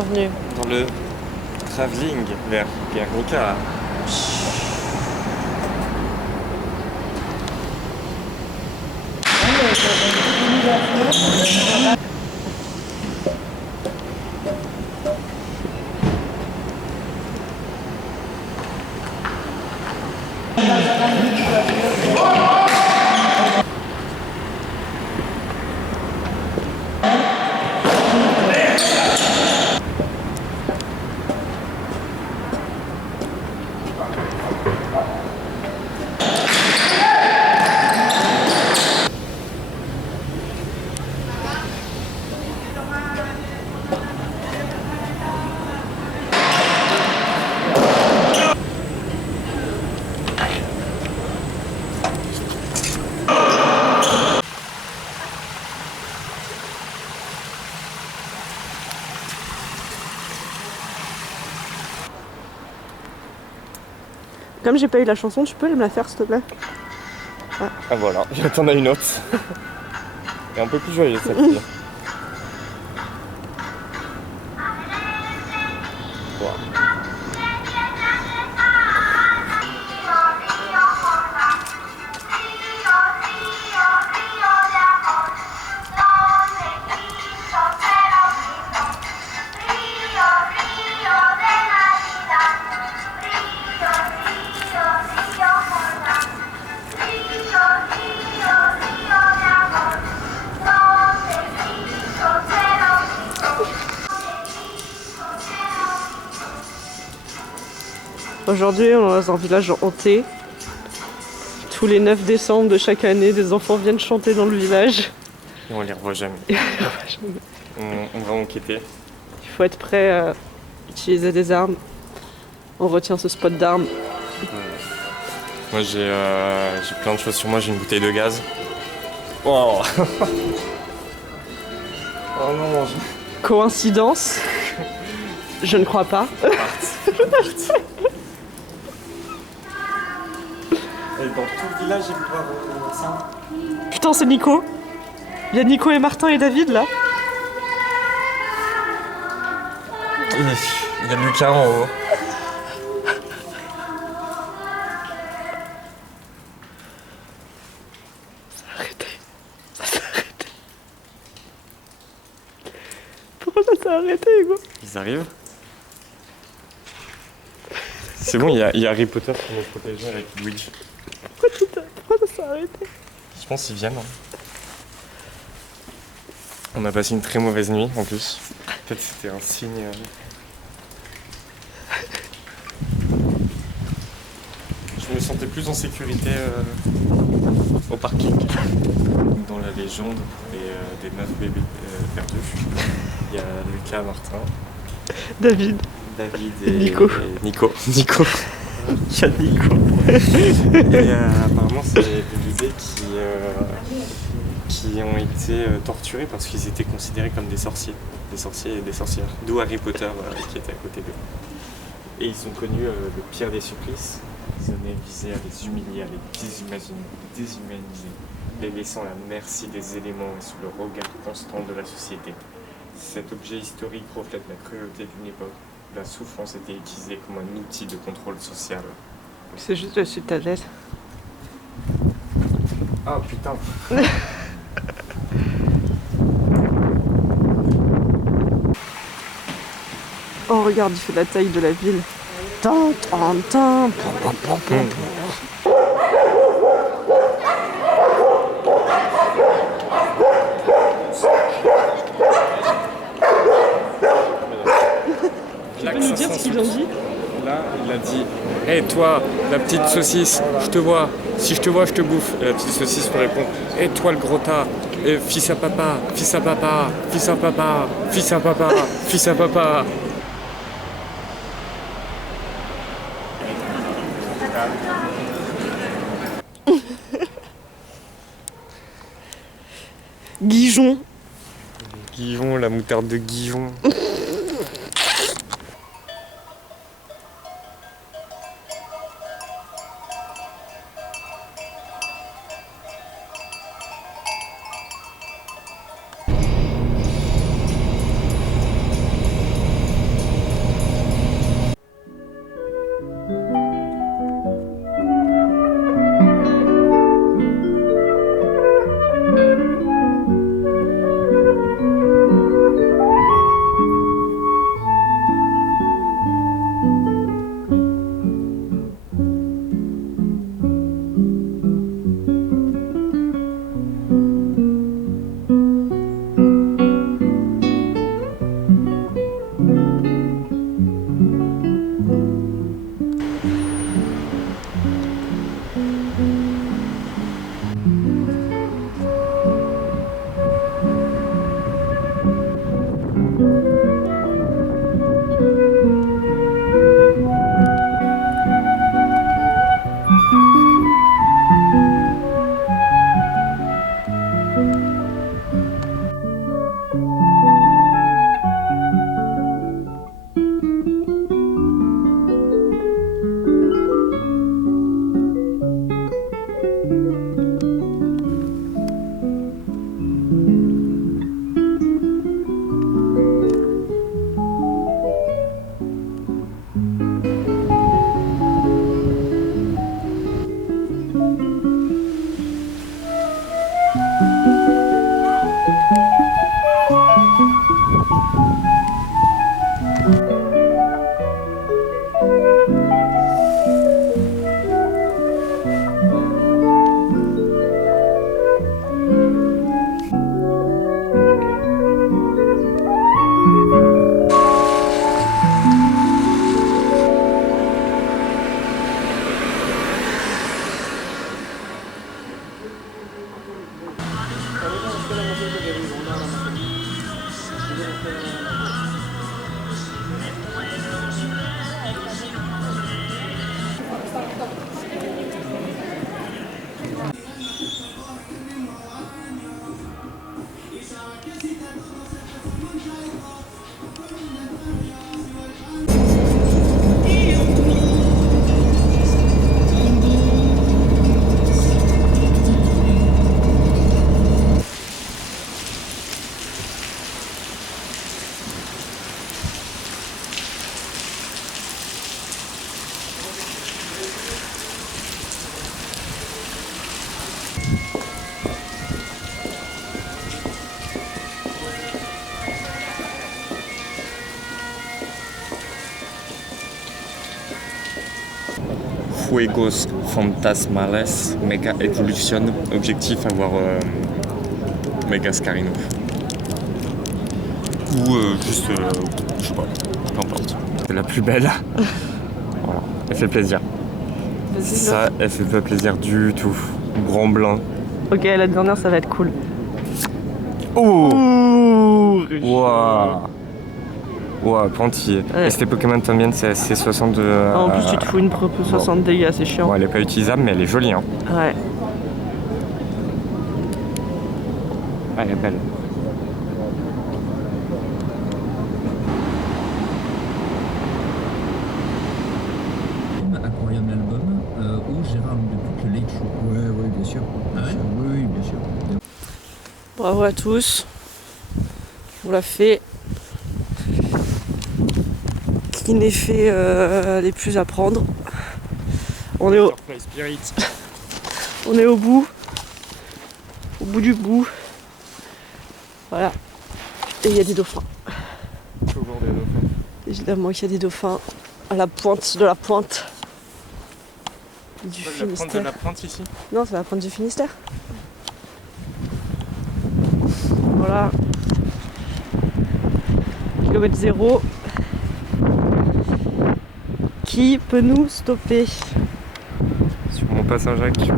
bienvenue. Dans le travelling vers Guernica. Comme j'ai pas eu la chanson, tu peux me la faire s'il te plaît? Ah voilà, t'en as une autre. Et un peu plus joyeuse celle-ci. Wow. Aujourd'hui, on est dans un village hanté. Tous les 9 décembre de chaque année, des enfants viennent chanter dans le village. Et on les revoit jamais. On va enquêter. Il faut être prêt à utiliser des armes. On retient ce spot d'armes. Moi j'ai plein de choses sur moi, j'ai une bouteille de gaz. Oh, oh non, Coïncidence? Je ne crois pas. Et dans tout le village, j'ai pu voir ça. Putain, c'est Nico. Il y a Nico et Martin et David là. Il y a Lucas en haut. Ça s'est arrêté. Ça s'est arrêté. Pourquoi ça s'est arrêté, Hugo? Ils arrivent. C'est bon, il y a Harry Potter pour nous protéger avec Luigi. Pourquoi ça s'est arrêté? Je pense qu'ils viennent. On a passé une très mauvaise nuit en plus. Peut-être c'était un signe. Je me sentais plus en sécurité au parking. Dans la légende des 9 bébés perdus, il y a Lucas, Martin, David et Nico. Nico. Il y a Nico. Et apparemment, c'est des bébés qui ont été torturés parce qu'ils étaient considérés comme des sorciers et des sorcières. D'où Harry Potter qui était à côté d'eux. Et ils ont connu le pire des supplices. Ils en visaient à les humilier, à les déshumaniser, les laissant à la merci des éléments et sous le regard constant de la société. Cet objet historique reflète la cruauté d'une époque. La souffrance était utilisée comme un outil de contrôle social. C'est juste au-dessus de ta tête. Ah putain. Oh regarde, il fait la taille de la ville. Tan, tan, tan. Tu peux nous dire ce qu'ils ont dit? Là, il a dit hey, toi, la petite saucisse, je te vois. Si je te vois, je te bouffe. Et la petite saucisse me répond hey, toi, le gros tas, fils à papa, fils à papa, fils à papa, fils à papa, fils à papa. Guijon. Guijon, la moutarde de Guijon. Fuegos Fantasmales Mega Evolution. Objectif avoir Mega Scarino. Ou juste, je sais pas, peu importe. C'est la plus belle. Voilà, elle fait plaisir. Ça, elle fait pas plaisir du tout. Grand blanc. Ok, la dernière, ça va être cool. Oh! Waouh! Waouh, Pantille. Ouais. Et c'était Pokémon también, c'est 62. En plus, tu te fous une propre 60 dégâts, c'est chiant. Bon, elle est pas utilisable, mais elle est jolie. Hein. Ouais. Ah, elle est belle. Aquarium album ou Gérard depuis le Late Show. Ouais, bien sûr. Ah ouais? Oui, bien sûr. Bravo à tous. On l'a fait. Clean et fait les plus à prendre. On est on est au bout du bout. Voilà. Et il y a des dauphins. Toujours des dauphins. Évidemment qu'il y a des dauphins à la pointe de la pointe du La pointe de Finistère. la pointe ici. Non, c'est la pointe du Finistère. Voilà. Kilomètre 0. Qui peut nous stopper? Sur mon Mont Saint-Jacques.